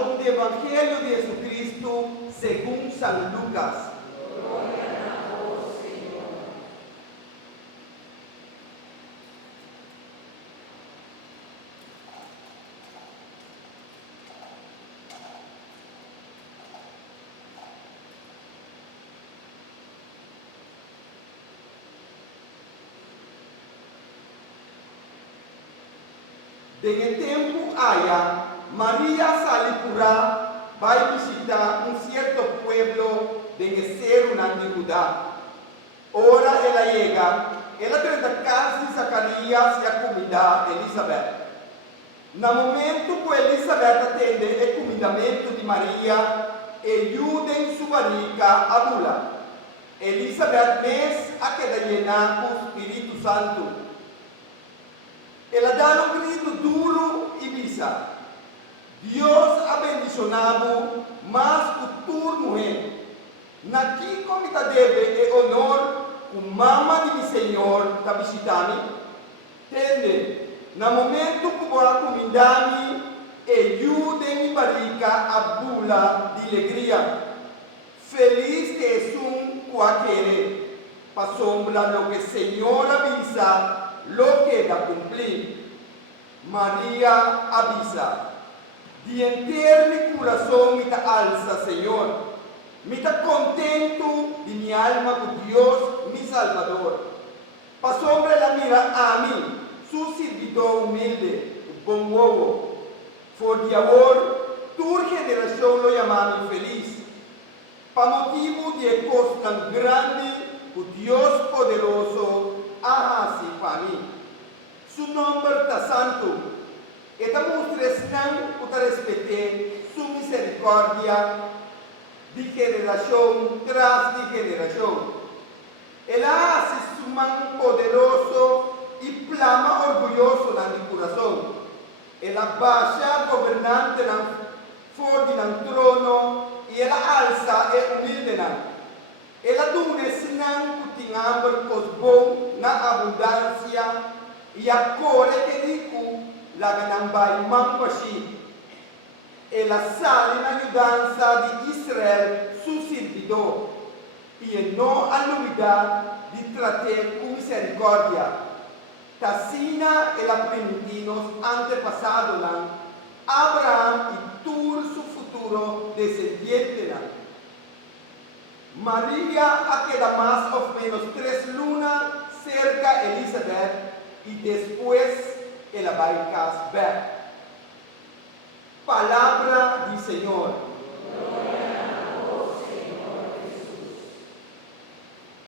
proclamación del Evangelio de Jesucristo según San Lucas. Gloria a vos, Señor. En el tiempo allá, María sale va a visitar un cierto pueblo de ser una de Judá. Ahora ella llega, ella trata casa de Zacarías y a comida Elizabeth. En el momento que Elizabeth atende el comidamento de María, ayuda en su barriga a bula. Elizabeth a queda llena con Espíritu Santo. Ela dá um grito duro e bisa. Deus ha bendicionado, mas o turno é. Naqui como está deve e honor, o mama de mi Senhor está visitando. Entende? No momento que vou comandar-me, ajude-me barriga a bula de alegria. Feliz de qualquer, para sombra lo que o Senhor avisa. Lo que da cumplir. María avisa. De entero mi corazón me alza, Señor. Me está contento de mi alma con Dios, mi Salvador. Para sombra la mira a mí, su servidor humilde, buen huevo. Por de amor, tu generación lo llama feliz. Para motivo de cosas tan grande, o Dios poderoso así para mí. Su nombre está santo. Esta demonstración para respetar su misericordia de generación tras de generación. Él hace su mano poderoso y plama orgulloso en mi corazón. Él baja gobernante fuera del trono y él alza el humilde. Ela dune não que tinha cos bom na abundância e a core que digo lá não vai mampashi. Ela sale na ajudança de Israel, seu servidor, e não a novidade de tratar com misericórdia. Tacina ela permitiu antepassados Abraham e todo seu futuro descendiente. María queda más o menos 3 lunas cerca de Elizabeth y después ella va a casar. Palabra del Señor.